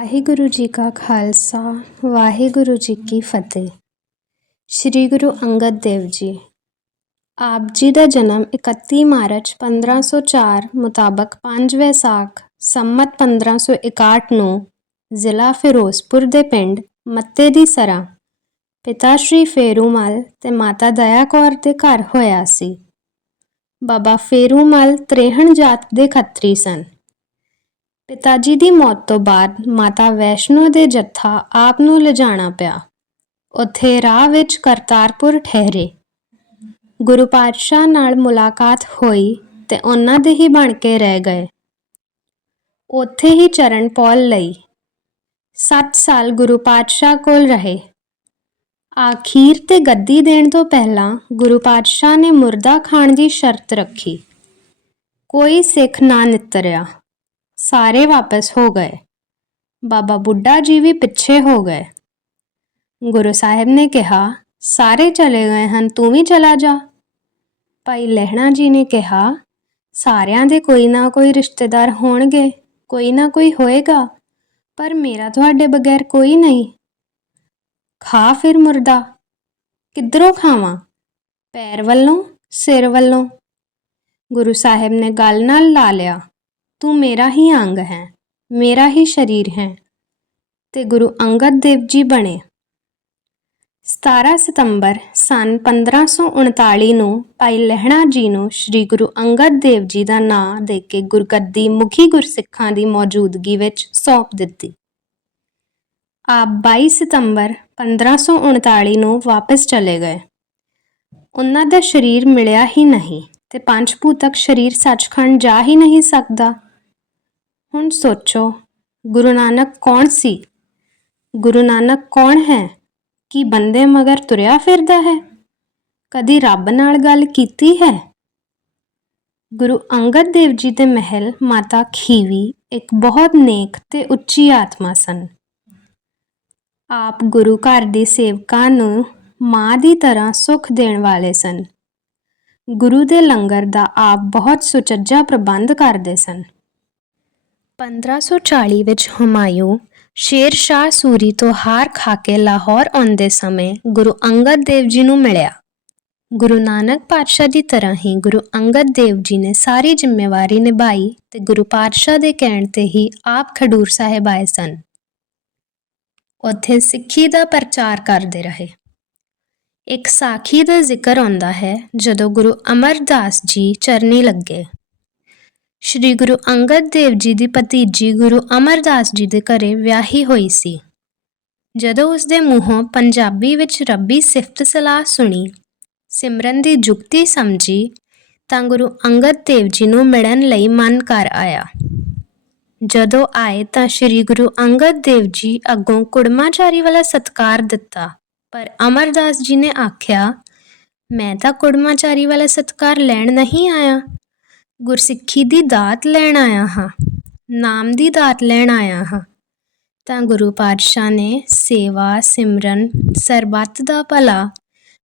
ਵਾਹਿਗੁਰੂ ਜੀ ਕਾ ਖਾਲਸਾ, ਵਾਹਿਗੁਰੂ ਜੀ ਕੀ ਫਤਿਹ। ਸ੍ਰੀ ਗੁਰੂ ਅੰਗਦ ਦੇਵ ਜੀ, ਆਪ ਜੀ ਦਾ ਜਨਮ 31 ਮਾਰਚ 1504 ਮੁਤਾਬਕ 5 ਵੈਸਾਖ ਸੰਮਤ 1561 ਨੂੰ ਜ਼ਿਲ੍ਹਾ ਫਿਰੋਜ਼ਪੁਰ ਦੇ ਪਿੰਡ ਮੱਤੇ ਦੀ ਸਰਾਂ ਪਿਤਾ ਸ਼੍ਰੀ ਫੇਰੂਮਲ ਤੇ ਮਾਤਾ ਦਇਆ ਕੌਰ ਦੇ ਘਰ ਹੋਇਆ ਸੀ। ਬਾਬਾ ਫੇਰੂਮਲ ਤ੍ਰੇਹਣ ਜਾਤ ਦੇ ਖੱਤਰੀ ਸਨ। ਪਿਤਾ ਜੀ ਦੀ ਮੌਤ ਤੋਂ ਬਾਅਦ ਮਾਤਾ ਵੈਸ਼ਨੋ ਦੇ ਜੱਥਾ ਆਪ ਨੂੰ ਲਿਜਾਣਾ ਪਿਆ। ਉੱਥੇ ਰਾਹ ਵਿੱਚ ਕਰਤਾਰਪੁਰ ਠਹਿਰੇ। ਗੁਰੂ ਪਾਤਸ਼ਾਹ ਨਾਲ ਮੁਲਾਕਾਤ ਹੋਈ ਤੇ ਉਹਨਾਂ ਦੇ ਹੀ ਬਣ ਕੇ ਰਹਿ ਗਏ। ਉੱਥੇ ਹੀ ਚਰਨ ਪੌਲ ਲਈ। 7 ਸਾਲ ਗੁਰੂ ਪਾਤਸ਼ਾਹ ਕੋਲ ਰਹੇ। ਆਖੀਰ ਤੇ ਗੱਦੀ ਦੇਣ ਤੋਂ ਪਹਿਲਾਂ ਗੁਰੂ ਪਾਤਸ਼ਾਹ ਨੇ ਮੁਰਦਾ ਖਾਣ ਦੀ ਸ਼ਰਤ ਰੱਖੀ। ਕੋਈ ਸਿੱਖ ਨਾ ਨਿਤਰਿਆ। ਸਾਰੇ ਵਾਪਸ ਹੋ ਗਏ। ਬਾਬਾ ਬੁੱਢਾ ਜੀ ਵੀ ਪਿੱਛੇ ਹੋ ਗਏ। ਗੁਰੂ ਸਾਹਿਬ ਨੇ ਕਿਹਾ, ਸਾਰੇ ਚਲੇ ਗਏ ਹਨ, ਤੂੰ ਵੀ ਚਲਾ ਜਾ। ਭਾਈ ਲਹਿਣਾ ਜੀ ਨੇ ਕਿਹਾ, ਸਾਰਿਆਂ ਦੇ ਕੋਈ ਨਾ ਕੋਈ ਰਿਸ਼ਤੇਦਾਰ ਹੋਣਗੇ, ਕੋਈ ਨਾ ਕੋਈ ਹੋਏਗਾ, ਪਰ ਮੇਰਾ ਤੁਹਾਡੇ ਬਗੈਰ ਕੋਈ ਨਹੀਂ। ਖਾ ਫਿਰ ਮੁਰਦਾ। ਕਿੱਧਰੋਂ ਖਾਵਾਂ? ਪੈਰ ਵੱਲੋਂ? ਸਿਰ ਵੱਲੋਂ? ਗੁਰੂ ਸਾਹਿਬ ਨੇ ਗੱਲ ਨਾਲ ਲਾ ਲਿਆ। ਤੂੰ ਮੇਰਾ ਹੀ ਅੰਗ ਹੈ, ਮੇਰਾ ਹੀ ਸਰੀਰ ਹੈ, ਤੇ ਗੁਰੂ ਅੰਗਦ ਦੇਵ ਜੀ ਬਣੇ। 17 ਸਤੰਬਰ ਸਨ 1539 ਨੂੰ ਭਾਈ ਲਹਿਣਾ ਜੀ ਨੂੰ ਸ੍ਰੀ ਗੁਰੂ ਅੰਗਦ ਦੇਵ ਜੀ ਦਾ ਨਾਂ ਦੇ ਕੇ ਗੁਰਗੱਦੀ ਮੁਖੀ ਗੁਰਸਿੱਖਾਂ ਦੀ ਮੌਜੂਦਗੀ ਵਿੱਚ ਸੌਂਪ ਦਿੱਤੀ। ਆਪ 22 ਸਤੰਬਰ 1539 ਨੂੰ ਵਾਪਸ ਚਲੇ ਗਏ। ਉਹਨਾਂ ਦਾ ਸਰੀਰ ਮਿਲਿਆ ਹੀ ਨਹੀਂ ਤੇ ਪੰਜ ਭੂਤਕ ਸਰੀਰ ਸੱਚਖੰਡ ਜਾ ਹੀ ਨਹੀਂ ਸਕਦਾ। ਹੁਣ ਸੋਚੋ, ਗੁਰੂ ਨਾਨਕ ਕੌਣ ਸੀ? ਗੁਰੂ ਨਾਨਕ ਕੌਣ ਹੈ? ਕੀ ਬੰਦੇ ਮਗਰ ਤੁਰਿਆ ਫਿਰਦਾ ਹੈ? ਕਦੀ ਰੱਬ ਨਾਲ ਗੱਲ ਕੀਤੀ ਹੈ? ਗੁਰੂ ਅੰਗਦ ਦੇਵ ਜੀ ਦੇ ਮਹਿਲ ਮਾਤਾ ਖੀਵੀ ਇੱਕ ਬਹੁਤ ਨੇਕ ਤੇ ਉੱਚੀ ਆਤਮਾ ਸਨ। ਆਪ ਗੁਰੂ ਘਰ ਦੇ ਸੇਵਕਾਂ ਨੂੰ ਮਾਂ ਦੀ ਤਰ੍ਹਾਂ ਸੁੱਖ ਦੇਣ ਵਾਲੇ ਸਨ। ਗੁਰੂ ਦੇ ਲੰਗਰ ਦਾ ਆਪ ਬਹੁਤ ਸੁਚੱਜਾ ਪ੍ਰਬੰਧ ਕਰਦੇ ਸਨ। 1540 ਵਿੱਚ ਹੁਮਾਯੂ ਸ਼ੇਰ ਸ਼ਾਹ ਸੂਰੀ ਤੋਂ ਹਾਰ ਖਾ ਕੇ ਲਾਹੌਰ ਆਉਂਦੇ ਸਮੇਂ ਗੁਰੂ ਅੰਗਦ ਦੇਵ ਜੀ ਨੂੰ ਮਿਲਿਆ। ਗੁਰੂ ਨਾਨਕ ਪਾਤਸ਼ਾਹ ਦੀ ਤਰ੍ਹਾਂ ਹੀ ਗੁਰੂ ਅੰਗਦ ਦੇਵ ਜੀ ਨੇ ਸਾਰੀ ਜ਼ਿੰਮੇਵਾਰੀ ਨਿਭਾਈ ਤੇ ਗੁਰੂ ਪਾਤਸ਼ਾਹ ਦੇ ਕਹਿਣ ਤੇ ਹੀ ਆਪ ਖਡੂਰ ਸਾਹਿਬ ਆਏ ਸਨ। ਉੱਥੇ ਸਿੱਖੀ ਦਾ ਪ੍ਰਚਾਰ ਕਰਦੇ ਰਹੇ। ਇੱਕ ਸਾਖੀ ਦਾ ਜ਼ਿਕਰ ਆਉਂਦਾ ਹੈ ਜਦੋਂ ਗੁਰੂ ਅਮਰਦਾਸ ਜੀ ਚਰਨੀ ਲੱਗੇ। ਸ਼੍ਰੀ ਗੁਰੂ ਅੰਗਦ ਦੇਵ ਜੀ ਦੀ ਭਤੀਜੀ ਗੁਰੂ ਅਮਰਦਾਸ ਜੀ ਦੇ ਘਰੇ ਵਿਆਹੀ ਹੋਈ ਸੀ। ਜਦੋਂ ਉਸ ਦੇ ਮੂੰਹੋਂ ਪੰਜਾਬੀ ਵਿੱਚ ਰੱਬੀ ਸਿਫਤ ਸਲਾਹ ਸੁਣੀ, ਸਿਮਰਨ ਦੀ ਜੁਗਤੀ ਸਮਝੀ, ਤਾਂ ਗੁਰੂ ਅੰਗਦ ਦੇਵ ਜੀ ਨੂੰ ਮਿਲਣ ਲਈ ਮਨ ਕਰ ਆਇਆ। ਜਦੋਂ ਆਏ ਤਾਂ ਸ਼੍ਰੀ ਗੁਰੂ ਅੰਗਦ ਦੇਵ ਜੀ ਅੱਗੋਂ ਕੁੜਮਾਚਾਰੀ ਵਾਲਾ ਸਤਕਾਰ ਦਿੱਤਾ, ਪਰ ਅਮਰਦਾਸ ਜੀ ਨੇ ਆਖਿਆ, ਮੈਂ ਤਾਂ ਕੁੜਮਾਚਾਰੀ ਵਾਲਾ ਸਤਕਾਰ ਲੈਣ ਨਹੀਂ ਆਇਆ। ਗੁਰਸਿੱਖੀ ਦੀ ਦਾਤ ਲੈਣ ਆਇਆ ਹਾਂ, ਨਾਮ ਦੀ ਦਾਤ ਲੈਣ ਆਇਆ ਹਾਂ। ਤਾਂ ਗੁਰੂ ਪਾਤਸ਼ਾਹ ਨੇ ਸੇਵਾ, ਸਿਮਰਨ, ਸਰਬੱਤ ਦਾ ਭਲਾ,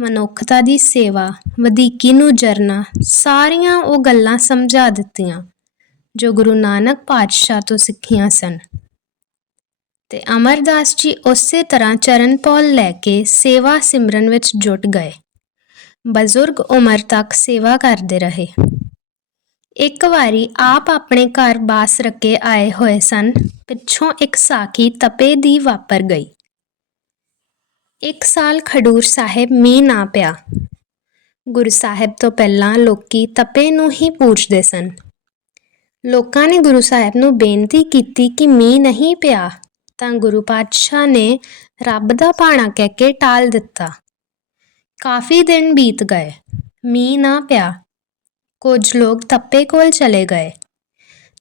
ਮਨੁੱਖਤਾ ਦੀ ਸੇਵਾ, ਵਧੀਕੀ ਨੂੰ ਜਰਨਾ, ਸਾਰੀਆਂ ਉਹ ਗੱਲਾਂ ਸਮਝਾ ਦਿੱਤੀਆਂ, ਜੋ ਗੁਰੂ ਨਾਨਕ ਪਾਤਸ਼ਾਹ ਤੋਂ ਸਿੱਖੀਆਂ ਸਨ। ਤੇ ਅਮਰਦਾਸ ਜੀ ਉਸੇ ਤਰ੍ਹਾਂ ਚਰਨ ਪੌਲ ਲੈ ਕੇ ਸੇਵਾ, ਸਿਮਰਨ ਵਿੱਚ ਜੁਟ ਗਏ। ਬਜ਼ੁਰਗ ਉਮਰ ਤੱਕ ਸੇਵਾ ਕਰਦੇ ਰਹੇ। ਇੱਕ ਵਾਰੀ ਆਪ ਆਪਣੇ ਘਰ ਬਾਸ ਰੱਖੇ ਆਏ ਹੋਏ ਸਨ, ਪਿੱਛੋਂ ਇੱਕ ਸਾਖੀ ਤਪੇ ਦੀ ਵਾਪਰ ਗਈ। ਇੱਕ ਸਾਲ ਖਡੂਰ ਸਾਹਿਬ ਮੀਂਹ ਨਾ ਪਿਆ। ਗੁਰੂ ਸਾਹਿਬ ਤੋਂ ਪਹਿਲਾਂ ਲੋਕੀ ਤਪੇ ਨੂੰ ਹੀ ਪੂਜਦੇ ਸਨ। ਲੋਕਾਂ ਨੇ ਗੁਰੂ ਸਾਹਿਬ ਨੂੰ ਬੇਨਤੀ ਕੀਤੀ ਕਿ ਮੀਂਹ ਨਹੀਂ ਪਿਆ, ਤਾਂ ਗੁਰੂ ਪਾਤਸ਼ਾਹ ਨੇ ਰੱਬ ਦਾ ਭਾਣਾ ਕਹਿ ਕੇ ਟਾਲ ਦਿੱਤਾ। ਕਾਫੀ ਦਿਨ ਬੀਤ ਗਏ, ਮੀਂਹ ਨਾ ਪਿਆ। ਕੁਝ ਲੋਕ ਤਪੇ ਕੋਲ ਚਲੇ ਗਏ।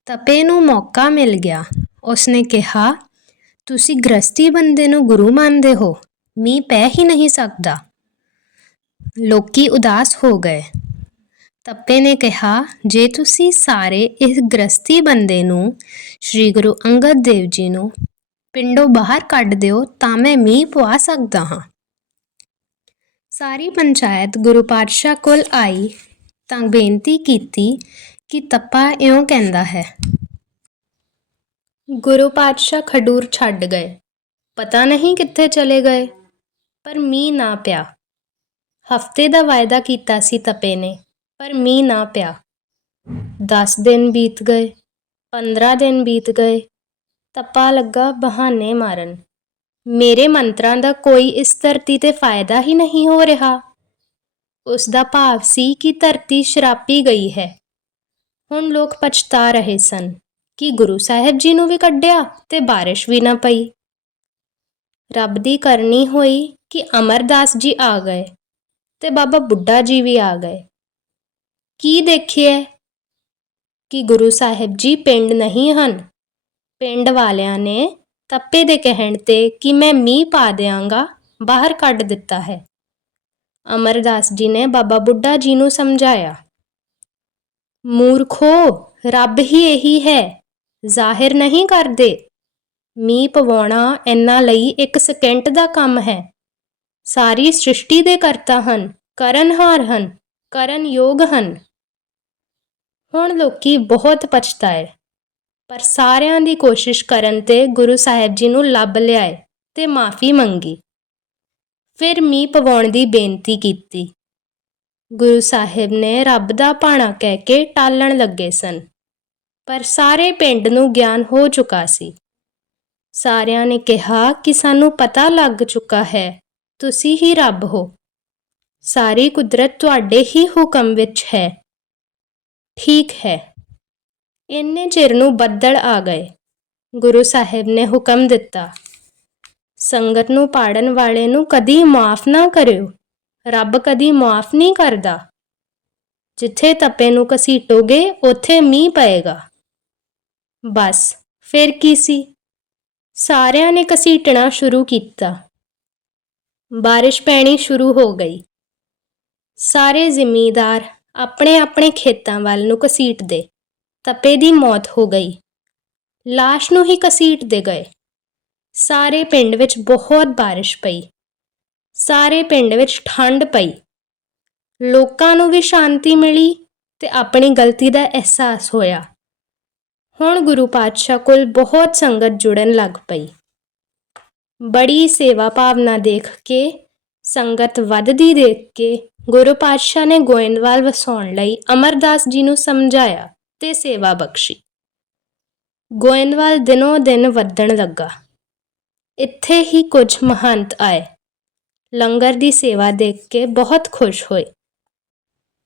ਤਪੇ ਨੂੰ ਮੌਕਾ ਮਿਲ ਗਿਆ। ਉਸਨੇ ਕਿਹਾ, ਤੁਸੀਂ ਗ੍ਰਸਤੀ ਬੰਦੇ ਨੂੰ ਗੁਰੂ ਮੰਨਦੇ ਹੋ। ਮੀਂਹ ਪੈ ਹੀ ਨਹੀਂ ਸਕਦਾ ਲੋਕੀ ਉਦਾਸ ਹੋ ਗਏ। ਤੱਪੇ ਨੇ ਕਿਹਾ, ਜੇ ਤੁਸੀਂ ਸਾਰੇ ਇਸ ਗ੍ਰਸਤੀ ਬੰਦੇ ਨੂੰ ਸ੍ਰੀ ਗੁਰੂ ਅੰਗਦ ਦੇਵ ਜੀ ਨੂੰ ਪਿੰਡੋਂ ਬਾਹਰ ਕੱਢ ਦਿਓ, ਤਾਂ ਮੈਂ ਮੀਂਹ ਪਵਾ ਸਕਦਾ ਹਾਂ ਸਾਰੀ ਪੰਚਾਇਤ ਗੁਰੂ ਪਾਤਸ਼ਾਹ ਕੋਲ ਆਈ। ਤਾਂ ਬੇਨਤੀ ਕੀਤੀ ਕਿ ਤੱਪਾ ਇਉਂ ਕਹਿੰਦਾ ਹੈ, ਗੁਰੂ ਪਾਤਸ਼ਾਹ ਖਡੂਰ ਛੱਡ ਗਏ। ਪਤਾ ਨਹੀਂ ਕਿੱਥੇ ਚਲੇ ਗਏ, ਪਰ ਮੀਂਹ ਨਾ ਪਿਆ। ਹਫ਼ਤੇ ਦਾ ਵਾਅਦਾ ਕੀਤਾ ਸੀ ਤਪੇ ਨੇ, ਪਰ ਮੀਂਹ ਨਾ ਪਿਆ। 10 ਦਿਨ ਬੀਤ ਗਏ 15 ਦਿਨ ਬੀਤ ਗਏ। ਤਪਾ ਲੱਗਾ ਬਹਾਨੇ ਮਾਰਨ। ਮੇਰੇ ਮੰਤਰਾਂ ਦਾ ਕੋਈ ਇਸ ਧਰਤੀ ਤੇ ਫਾਇਦਾ ਹੀ ਨਹੀਂ ਹੋ ਰਿਹਾ। ਉਸ ਦਾ ਭਾਵ ਸੀ ਕਿ ਧਰਤੀ ਸ਼ਰਾਪੀ ਗਈ ਹੈ। ਹੁਣ ਲੋਕ ਪਛਤਾ ਰਹੇ ਸਨ ਕਿ ਗੁਰੂ ਸਾਹਿਬ ਜੀ ਨੂੰ ਵੀ ਕੱਢਿਆ ਤੇ ਬਾਰਿਸ਼ ਵੀ ਨਾ ਪਈ। ਰੱਬ ਦੀ ਕਰਨੀ ਹੋਈ ਕਿ ਅਮਰਦਾਸ ਜੀ ਆ ਗਏ ਤੇ ਬਾਬਾ ਬੁੱਢਾ ਜੀ ਵੀ ਆ ਗਏ। ਕੀ ਦੇਖਿਆ ਕਿ ਗੁਰੂ ਸਾਹਿਬ ਜੀ ਪਿੰਡ ਨਹੀਂ ਹਨ? ਪਿੰਡ ਵਾਲਿਆਂ ਨੇ ਤੱਪੇ ਦੇ ਕਹਿਣ ਤੇ ਕਿ ਮੈਂ ਮੀਂਹ ਪਾ ਦਿਆਂਗਾ, ਬਾਹਰ ਕੱਢ ਦਿੱਤਾ ਹੈ। ਅਮਰਦਾਸ ਜੀ ਨੇ ਬਾਬਾ ਬੁੱਢਾ ਜੀ ਨੂੰ ਸਮਝਾਇਆ, ਮੂਰਖੋ, ਰੱਬ ਹੀ ਇਹੀ ਹੈ, ਜ਼ਾਹਿਰ ਨਹੀਂ ਕਰਦੇ। ਮੀਂਹ ਪਵਾਉਣਾ ਇਹਨਾਂ ਲਈ ਇੱਕ ਸਕਿੰਟ ਦਾ ਕੰਮ ਹੈ। ਸਾਰੀ ਸ੍ਰਿਸ਼ਟੀ ਦੇ ਕਰਤਾ ਹਨ, ਕਰਨਹਾਰ ਹਨ ਕਰਨ ਯੋਗ ਹਨ। ਹੁਣ ਲੋਕੀ ਬਹੁਤ ਪਛਤਾਏ, ਪਰ ਸਾਰਿਆਂ ਦੀ ਕੋਸ਼ਿਸ਼ ਕਰਨ ਤੇ ਗੁਰੂ ਸਾਹਿਬ ਜੀ ਨੂੰ ਲੱਭ ਲਿਆਏ ਤੇ ਮਾਫੀ ਮੰਗੀ। ਫਿਰ ਮੀਂਹ ਪਵਾਉਣ ਦੀ ਬੇਨਤੀ ਕੀਤੀ। ਗੁਰੂ ਸਾਹਿਬ ਨੇ ਰੱਬ ਦਾ ਭਾਣਾ ਕਹਿ ਕੇ ਟਾਲਣ ਲੱਗੇ ਸਨ। ਪਰ ਸਾਰੇ ਪਿੰਡ ਨੂੰ ਗਿਆਨ ਹੋ ਚੁੱਕਾ ਸੀ। ਸਾਰਿਆਂ ਨੇ ਕਿਹਾ ਕਿ ਸਾਨੂੰ ਪਤਾ ਲੱਗ ਚੁੱਕਾ ਹੈ, ਤੁਸੀਂ ਹੀ ਰੱਬ ਹੋ। ਸਾਰੀ ਕੁਦਰਤ ਤੁਹਾਡੇ ਹੀ ਹੁਕਮ ਵਿੱਚ ਹੈ। ਠੀਕ ਹੈ। ਇੰਨੇ ਚਿਰ ਨੂੰ ਬੱਦਲ ਆ ਗਏ। ਗੁਰੂ ਸਾਹਿਬ ਨੇ ਹੁਕਮ ਦਿੱਤਾ। ਸੰਗਤ ਨੂੰ ਪਾੜਨ ਵਾਲੇ ਨੂੰ ਕਦੀ ਮਾਫ ਨਾ ਕਰਿਓ। ਰੱਬ ਕਦੀ ਮਾਫ ਨਹੀਂ ਕਰਦਾ। ਜਿੱਥੇ ਤਪੇ ਨੂੰ ਕਸੀਟੋਗੇ ਉੱਥੇ ਮੀਂਹ ਪਏਗਾ। ਬਸ, ਫਿਰ ਕੀ ਸੀ? ਸਾਰਿਆਂ ਨੇ ਕਸੀਟਣਾ ਸ਼ੁਰੂ ਕੀਤਾ। ਬਾਰਿਸ਼ ਪੈਣੀ ਸ਼ੁਰੂ ਹੋ ਗਈ। ਸਾਰੇ ਜ਼ਿਮੀਂਦਾਰ ਆਪਣੇ ਆਪਣੇ ਖੇਤਾਂ ਵੱਲ ਨੂੰ ਕਸੀਟਦੇ ਤਪੇ ਦੀ ਮੌਤ ਹੋ ਗਈ। ਲਾਸ਼ ਨੂੰ ਹੀ ਕਸੀਟਦੇ ਗਏ। ਸਾਰੇ ਪਿੰਡ ਵਿੱਚ ਬਹੁਤ ਬਾਰਿਸ਼ ਪਈ। ਸਾਰੇ ਪਿੰਡ ਵਿੱਚ ਠੰਡ ਪਈ। ਲੋਕਾਂ ਨੂੰ ਵੀ ਸ਼ਾਂਤੀ ਮਿਲੀ ਤੇ ਆਪਣੀ ਗਲਤੀ ਦਾ ਅਹਿਸਾਸ ਹੋਇਆ। ਹੁਣ ਗੁਰੂ ਪਾਤਸ਼ਾਹ ਕੋਲ ਬਹੁਤ ਸੰਗਤ ਜੁੜਨ ਲੱਗ ਪਈ। ਬੜੀ ਸੇਵਾ ਭਾਵਨਾ ਦੇਖ ਕੇ, ਸੰਗਤ ਵੱਧਦੀ ਦੇਖ ਕੇ ਗੁਰੂ ਪਾਤਸ਼ਾਹ ਨੇ ਗੋਇੰਦਵਾਲ ਵਸਾਉਣ ਲਈ ਅਮਰਦਾਸ ਜੀ ਨੂੰ ਸਮਝਾਇਆ ਤੇ ਸੇਵਾ ਬਖਸ਼ੀ। ਗੋਇੰਦਵਾਲ ਦਿਨੋ ਦਿਨ ਵਧਣ ਲੱਗਾ। ਇੱਥੇ ਹੀ ਕੁਝ ਮਹੰਤ ਆਏ ਲੰਗਰ ਦੀ ਸੇਵਾ ਦੇਖ ਕੇ ਬਹੁਤ ਖੁਸ਼ ਹੋਏ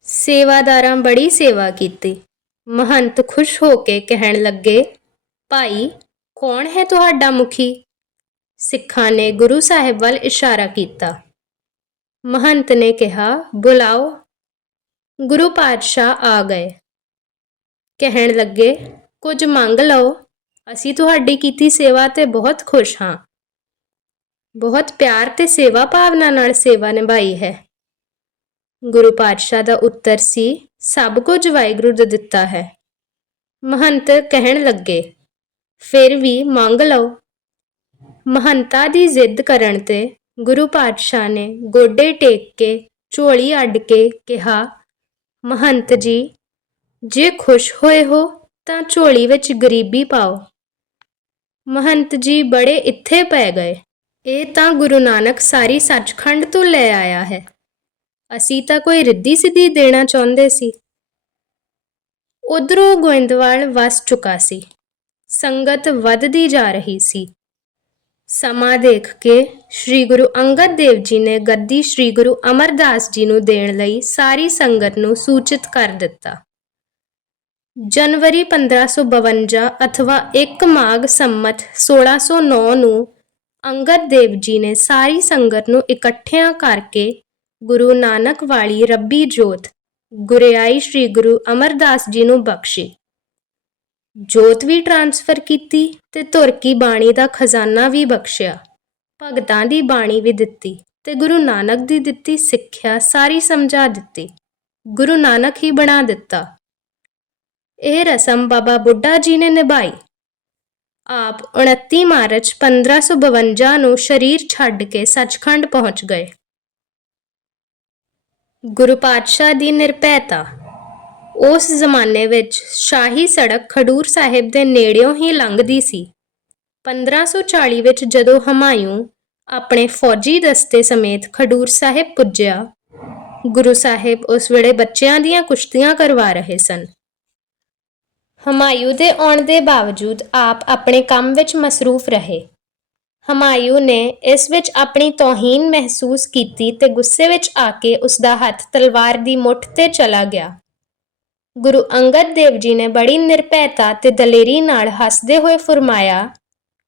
ਸੇਵਾਦਾਰਾਂ ਬੜੀ ਸੇਵਾ ਕੀਤੀ ਮਹੰਤ ਖੁਸ਼ ਹੋ ਕੇ ਕਹਿਣ ਲੱਗੇ ਭਾਈ ਕੌਣ ਹੈ ਤੁਹਾਡਾ ਮੁਖੀ ਸਿੱਖਾਂ ਨੇ ਗੁਰੂ ਸਾਹਿਬ ਵੱਲ ਇਸ਼ਾਰਾ ਕੀਤਾ ਮਹੰਤ ਨੇ ਕਿਹਾ ਬੁਲਾਓ ਗੁਰੂ ਪਾਤਸ਼ਾਹ ਆ ਗਏ ਕਹਿਣ ਲੱਗੇ ਕੁਝ ਮੰਗ ਲਓ ਅਸੀਂ ਤੁਹਾਡੀ ਕੀਤੀ ਸੇਵਾ ਤੇ ਬਹੁਤ ਖੁਸ਼ ਹਾਂ ਬਹੁਤ ਪਿਆਰ ਤੇ ਸੇਵਾ ਭਾਵਨਾ ਨਾਲ ਸੇਵਾ ਨਿਭਾਈ ਹੈ। ਗੁਰੂ ਪਾਤਸ਼ਾਹ ਦਾ ਉੱਤਰ ਸੀ, ਸਭ ਕੁਝ ਵਾਹਿਗੁਰੂ ਦੇ ਦਿੱਤਾ ਹੈ। ਮਹੰਤ ਕਹਿਣ ਲੱਗੇ, ਫਿਰ ਵੀ ਮੰਗ ਲਓ। ਮਹੰਤਾ ਦੀ ਜ਼ਿੱਦ ਕਰਨ ਤੇ ਗੁਰੂ ਪਾਤਸ਼ਾਹ ਨੇ ਗੋਡੇ ਟੇਕ ਕੇ, ਝੋਲੀ ਅੱਡ ਕੇ ਕਿਹਾ, ਮਹੰਤ ਜੀ, ਜੇ ਖੁਸ਼ ਹੋਏ ਹੋ, ਤਾਂ ਝੋਲੀ ਵਿੱਚ ਗਰੀਬੀ ਪਾਓ। ਮਹੰਤ ਜੀ ਬੜੇ ਇੱਥੇ ਪੈ ਗਏ। ਇਹ ਤਾਂ ਗੁਰੂ ਨਾਨਕ ਸਾਰੀ ਸੱਚਖੰਡ ਤੋਂ ਲੈ ਆਇਆ ਹੈ। ਅਸੀਂ ਤਾਂ ਕੋਈ ਰਿੱਧੀ ਸਿੱਧੀ ਦੇਣਾ ਚਾਹੁੰਦੇ ਸੀ। ਉਧਰੋਂ ਗੋਇੰਦਵਾਲ ਵਸ ਚੁੱਕਾ ਸੀ। ਸੰਗਤ ਵੱਧਦੀ ਜਾ ਰਹੀ ਸੀ। ਸਮਾਂ ਦੇਖ ਕੇ ਸ੍ਰੀ ਗੁਰੂ ਅੰਗਦ ਦੇਵ ਜੀ ਨੇ ਗੱਦੀ ਸ੍ਰੀ ਗੁਰੂ ਅਮਰਦਾਸ ਜੀ ਨੂੰ ਦੇਣ ਲਈ ਸਾਰੀ ਸੰਗਤ ਨੂੰ ਸੂਚਿਤ ਕਰ ਦਿੱਤਾ। ਜਨਵਰੀ 1552 ਅਥਵਾ 1 ਮਾਘ ਸੰਮਤ 1609 ਨੂੰ ਅੰਗਦ ਦੇਵ ਜੀ ਨੇ ਸਾਰੀ ਸੰਗਤ ਨੂੰ ਇਕੱਠਿਆਂ ਕਰਕੇ ਗੁਰੂ ਨਾਨਕ ਵਾਲੀ ਰੱਬੀ ਜੋਤ, ਗੁਰਿਆਈ ਸ੍ਰੀ ਗੁਰੂ ਅਮਰਦਾਸ ਜੀ ਨੂੰ ਬਖਸ਼ੀ। ਜੋਤ ਵੀ ਟ੍ਰਾਂਸਫਰ ਕੀਤੀ ਤੇ ਧੁਰ ਕੀ ਬਾਣੀ ਦਾ ਖਜ਼ਾਨਾ ਵੀ ਬਖਸ਼ਿਆ। ਭਗਤਾਂ ਦੀ ਬਾਣੀ ਵੀ ਦਿੱਤੀ ਤੇ ਗੁਰੂ ਨਾਨਕ ਦੀ ਦਿੱਤੀ ਸਿੱਖਿਆ ਸਾਰੀ ਸਮਝਾ ਦਿੱਤੀ। ਗੁਰੂ ਨਾਨਕ ਹੀ ਬਣਾ ਦਿੱਤਾ। ਇਹ ਰਸਮ ਬਾਬਾ ਬੁੱਢਾ ਜੀ ਨੇ ਨਿਭਾਈ। ਆਪ 29 ਮਾਰਚ 1552 ਨੂੰ ਸ਼ਰੀਰ ਛੱਡ ਕੇ ਸੱਚਖੰਡ ਪਹੁੰਚ ਗਏ। ਗੁਰੂ ਪਾਤਸ਼ਾਹ ਦੀ ਨਿਰਪੈਤਾ ਉਸ ਜ਼ਮਾਨੇ ਵਿੱਚ ਸ਼ਾਹੀ ਸੜਕ ਖਡੂਰ ਸਾਹਿਬ ਦੇ ਨੇੜਿਓਂ ਹੀ ਲੰਘਦੀ ਸੀ। 1540 ਵਿੱਚ ਜਦੋਂ ਹਮਾਯੂੰ ਆਪਣੇ ਫੌਜੀ ਦਸਤੇ ਸਮੇਤ ਖਡੂਰ ਸਾਹਿਬ ਪੁੱਜਿਆ, ਗੁਰੂ ਸਾਹਿਬ ਉਸ ਵੇਲੇ ਬੱਚਿਆਂ ਦੀਆਂ ਕੁਸ਼ਤੀਆਂ ਕਰਵਾ ਰਹੇ ਸਨ। ਹਮਾਯੂ ਦੇ ਆਉਣ ਦੇ ਬਾਵਜੂਦ ਆਪ ਆਪਣੇ ਕੰਮ ਵਿੱਚ ਮਸਰੂਫ ਰਹੇ। ਹਮਾਯੂ ਨੇ ਇਸ ਵਿੱਚ ਆਪਣੀ ਤੋਹੀਨ ਮਹਿਸੂਸ ਕੀਤੀ ਤੇ ਗੁੱਸੇ ਵਿੱਚ ਆ ਕੇ ਉਸ ਦਾ ਹੱਥ ਤਲਵਾਰ ਦੀ ਮੁੱਠ ਤੇ ਚਲਾ ਗਿਆ। ਗੁਰੂ ਅੰਗਦ ਦੇਵ ਜੀ ਨੇ ਬੜੀ ਨਿਰਭੈਤਾ ਤੇ ਦਲੇਰੀ ਨਾਲ ਹੱਸਦੇ ਹੋਏ ਫਰਮਾਇਆ,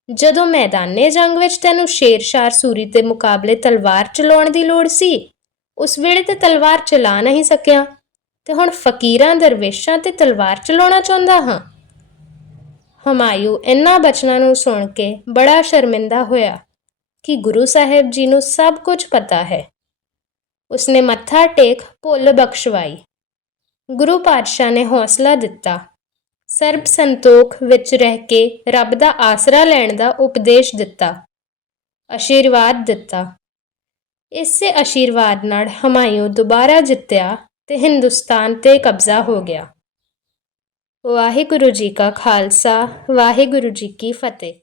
ਜਦੋਂ ਮੈਦਾਨੇ ਜੰਗ ਵਿੱਚ ਤੈਨੂੰ ਸ਼ੇਰਸ਼ਾਰ ਸੂਰੀ ਦੇ ਮੁਕਾਬਲੇ ਤਲਵਾਰ ਚਲਾਉਣ ਦੀ ਲੋੜ ਸੀ, ਉਸ ਵੇਲੇ ਤੇ ਤਲਵਾਰ ਚਲਾ ਨਹੀਂ ਸਕਿਆ। ਤੇ ਹੁਣ ਫਕੀਰਾਂ, ਦਰਵੇਸ਼ਾਂ ਤੇ ਤਲਵਾਰ ਚਲਾਉਣਾ ਚਾਹੁੰਦਾ ਹਾਂ। ਹਮਾਯੂ ਇਹਨਾਂ ਬਚਨਾਂ ਨੂੰ ਸੁਣ ਕੇ ਬੜਾ ਸ਼ਰਮਿੰਦਾ ਹੋਇਆ ਕਿ ਗੁਰੂ ਸਾਹਿਬ ਜੀ ਨੂੰ ਸਭ ਕੁਝ ਪਤਾ ਹੈ। ਉਸਨੇ ਮੱਥਾ ਟੇਕ ਭੁੱਲ ਬਖਸ਼ਵਾਈ। ਗੁਰੂ ਪਾਤਸ਼ਾਹ ਨੇ ਹੌਸਲਾ ਦਿੱਤਾ। ਸਰਬ ਸੰਤੋਖ ਵਿੱਚ ਰਹਿ ਕੇ ਰੱਬ ਦਾ ਆਸਰਾ ਲੈਣ ਦਾ ਉਪਦੇਸ਼ ਦਿੱਤਾ। ਅਸ਼ੀਰਵਾਦ ਦਿੱਤਾ। ਇਸੇ ਅਸ਼ੀਰਵਾਦ ਨਾਲ ਹਮਾਯੂ ਦੁਬਾਰਾ ਜਿੱਤਿਆ ਤੇ ਹਿੰਦੁਸਤਾਨ ਤੇ ਕਬਜ਼ਾ ਹੋ ਗਿਆ। ਵਾਹਿਗੁਰੂ ਜੀ ਕਾ ਖਾਲਸਾ ਵਾਹਿਗੁਰੂ ਜੀ ਕੀ ਫਤਿਹ।